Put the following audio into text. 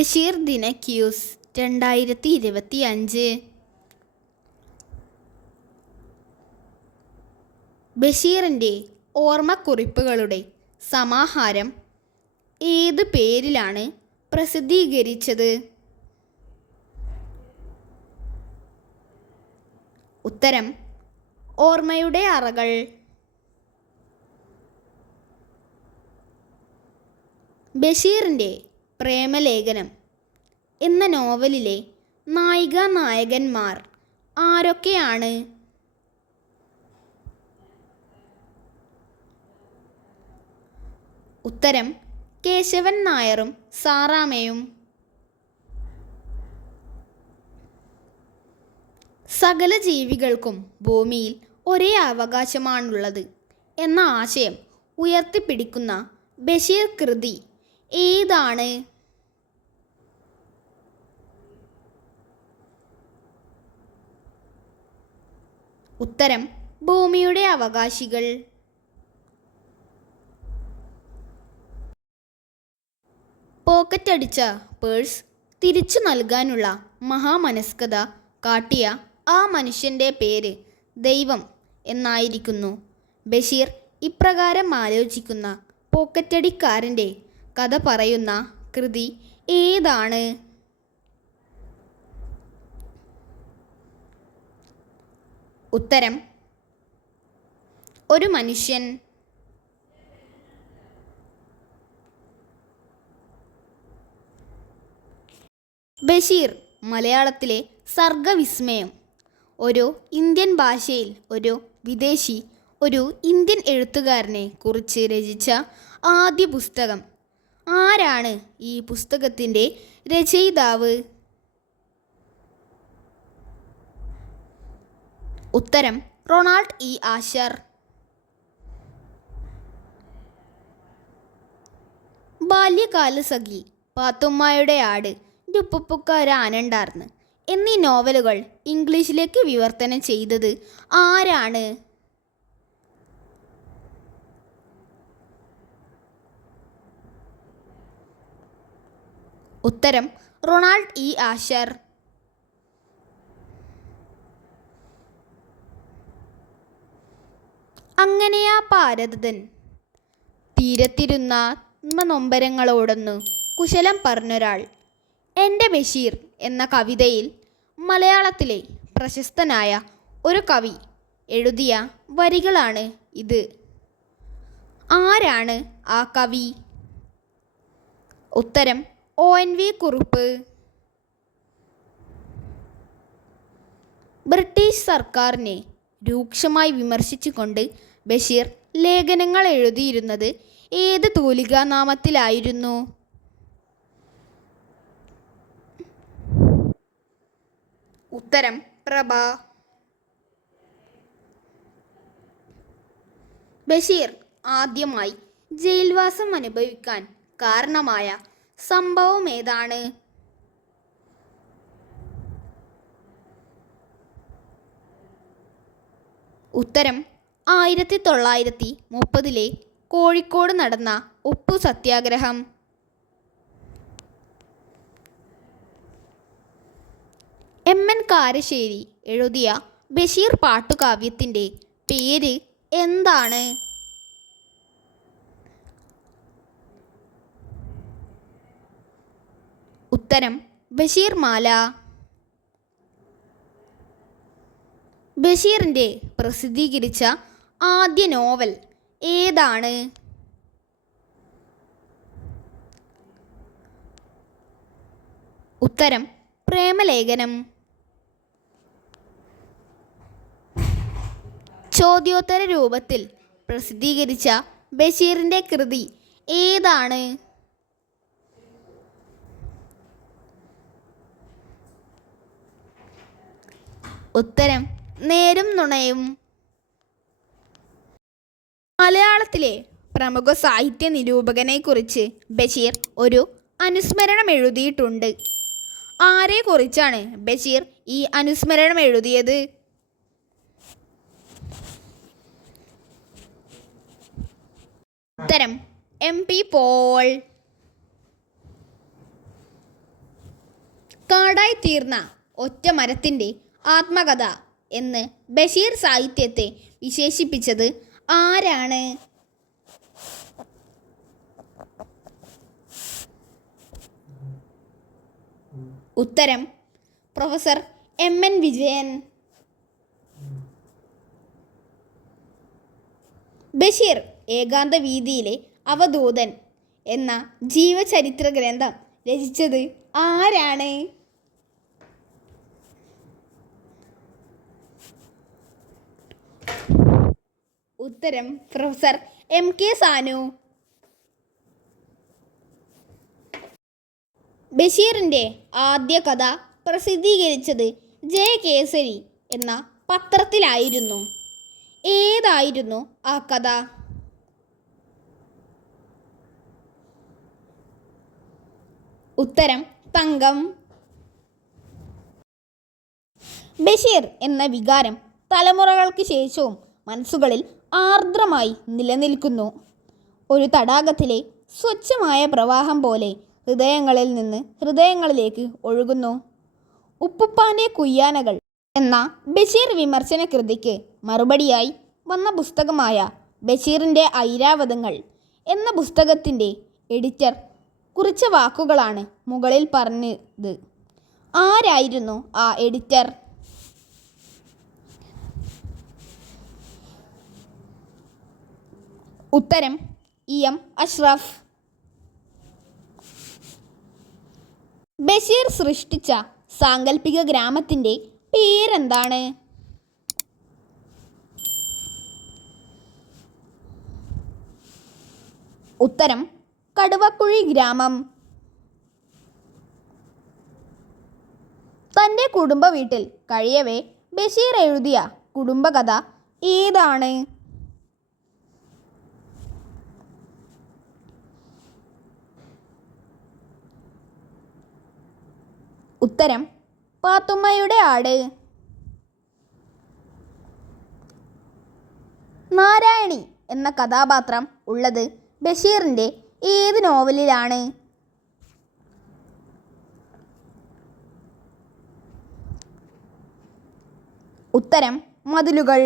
ബഷീർ ദിന ക്യൂസ് 2025. ബഷീറിൻ്റെ ഓർമ്മക്കുറിപ്പുകളുടെ സമാഹാരം ഏത് പേരിലാണ് പ്രസിദ്ധീകരിച്ചത്? ഉത്തരം ഓർമ്മയുടെ അറകൾ. ബഷീറിൻ്റെ പ്രേമലേഖനം എന്ന നോവലിലെ നായികാനായകന്മാർ ആരൊക്കെയാണ്? ഉത്തരം കേശവൻ നായരും സാറാമ്മയും. സകല ജീവികൾക്കും ഭൂമിയിൽ ഒരേ അവകാശമാണുള്ളത് എന്ന ആശയം ഉയർത്തിപ്പിടിക്കുന്ന ബഷീർ കൃതി ഏതാണ്? ഉത്തരം ഭൂമിയുടെ അവകാശികൾ. പോക്കറ്റടിച്ച പേഴ്സ് തിരിച്ചു നൽകാനുള്ള മഹാമനസ്കത കാട്ടിയ ആ മനുഷ്യൻ്റെ പേര് ദൈവം എന്നായിരിക്കുന്നു. ബഷീർ ഇപ്രകാരം ആലോചിക്കുന്ന പോക്കറ്റടിക്കാരൻ്റെ കഥ പറയുന്ന കൃതി ഏതാണ്? ഉത്തരം ഒരു മനുഷ്യൻ. ബഷീർ മലയാളത്തിലെ സർഗവിസ്മയം. ഒരു ഇന്ത്യൻ ഭാഷയിൽ ഒരു വിദേശി ഒരു ഇന്ത്യൻ എഴുത്തുകാരനെ കുറിച്ച് രചിച്ച ആദ്യ പുസ്തകം. ആരാണ് ഈ പുസ്തകത്തിൻ്റെ രചയിതാവ്? ഉത്തരം റൊണാൾഡ് ഇ ആശർ. ബാല്യകാലസഖി, പാത്തുമ്മയുടെ ആട്, ഉപ്പുപ്പുക്കാരാനണ്ടാർന്ന് എന്നീ നോവലുകൾ ഇംഗ്ലീഷിലേക്ക് വിവർത്തനം ചെയ്തത് ആരാണ്? ഉത്തരം റൊണാൾഡ് ഇ ആശർ. അങ്ങനെയാ ഭാരതൻ തീരത്തിരുന്ന നൊമ്പരങ്ങളോടൊന്നു കുശലം പറഞ്ഞൊരാൾ. എൻ്റെ ബഷീർ എന്ന കവിതയിൽ മലയാളത്തിലെ പ്രശസ്തനായ ഒരു കവി എഴുതിയ വരികളാണ് ഇത്. ആരാണ് ആ കവി? ഉത്തരം ONV കുറുപ്പ്. ബ്രിട്ടീഷ് സർക്കാരിനെ രൂക്ഷമായി വിമർശിച്ചുകൊണ്ട് ബഷീർ ലേഖനങ്ങൾ എഴുതിയിരുന്നത് ഏത് തൂലികാനാമത്തിലായിരുന്നു? ഉത്തരം പ്രഭ. ബഷീർ ആദ്യമായി ജയിൽവാസം അനുഭവിക്കാൻ കാരണമായ സംഭവം ഏതാണ്? ഉത്തരം 1930 കോഴിക്കോട് നടന്ന ഉപ്പു സത്യാഗ്രഹം. MN കാരശ്ശേരി എഴുതിയ ബഷീർ പാട്ടുകാവ്യത്തിൻ്റെ പേര് എന്താണ്? ഉത്തരം ബഷീർ മാല. ബഷീറിൻ്റെ പ്രസിദ്ധീകരിച്ച ആദ്യ നോവൽ ഏതാണ്? ഉത്തരം പ്രേമലേഖനം. ചോദ്യോത്തര രൂപത്തിൽ പ്രസിദ്ധീകരിച്ച ബഷീറിൻ്റെ കൃതി ഏതാണ്? ഉത്തരം നേരും നുണയും. മലയാളത്തിലെ പ്രമുഖ സാഹിത്യ നിരൂപകനെക്കുറിച്ച് ബഷീർ ഒരു അനുസ്മരണം എഴുതിയിട്ടുണ്ട്. ആരെക്കുറിച്ചാണ് ബഷീർ ഈ അനുസ്മരണം എഴുതിയത്? ഉത്തരം MP പോൾ. കാടായി തീർന്ന ഒറ്റ മരത്തിൻ്റെ ആത്മകഥ എന്ന് ബഷീർ സാഹിത്യത്തെ വിശേഷിപ്പിച്ചത് ആരാണ്? ഉത്തരം പ്രൊഫസർ MN വിജയൻ. ബഷീർ ഏകാന്ത വീതിയിലെ അവധൂതൻ എന്ന ജീവചരിത്ര ഗ്രന്ഥം രചിച്ചത് ആരാണ്? ഉത്തരം പ്രൊഫസർ MK സാനു. ബഷീറിൻ്റെ ആദ്യ കഥ പ്രസിദ്ധീകരിച്ചത് ജയകേസരി എന്ന പത്രത്തിലായിരുന്നു. ഏതായിരുന്നു ആ കഥ? ഉത്തരം തങ്കം. ബഷീർ എന്ന വികാരം തലമുറകൾക്ക് ശേഷവും മനസ്സുകളിൽ ആർദ്രമായി നിലനിൽക്കുന്നു. ഒരു തടാകത്തിലെ സ്വച്ഛമായ പ്രവാഹം പോലെ ഹൃദയങ്ങളിൽ നിന്ന് ഹൃദയങ്ങളിലേക്ക് ഒഴുകുന്നു. ഉപ്പുപ്പാൻ്റെ കുയ്യാനകൾ എന്ന ബഷീർ വിമർശന കൃതിക്ക് മറുപടിയായി വന്ന പുസ്തകമായ ബഷീറിൻ്റെ ഐരാവതങ്ങൾ എന്ന പുസ്തകത്തിൻ്റെ എഡിറ്റർ കുറിച്ച വാക്കുകളാണ് മുകളിൽ പറഞ്ഞത്. ആരായിരുന്നു ആ എഡിറ്റർ? ഉത്തരം EM അഷ്റഫ്. ബഷീർ സൃഷ്ടിച്ച സാങ്കല്പിക ഗ്രാമത്തിൻ്റെ പേരെന്താണ്? ഉത്തരം കടുവക്കുഴി ഗ്രാമം. തൻ്റെ കുടുംബ വീട്ടിൽ കഴിയവേ ബഷീർ എഴുതിയ കുടുംബകഥ ഏതാണ്? ഉത്തരം പാത്തുമ്മയുടെ ആട്. നാരായണി എന്ന കഥാപാത്രം ഉള്ളത് ബഷീറിൻ്റെ ഏത് നോവലിലാണ്? ഉത്തരം മതിലുകൾ.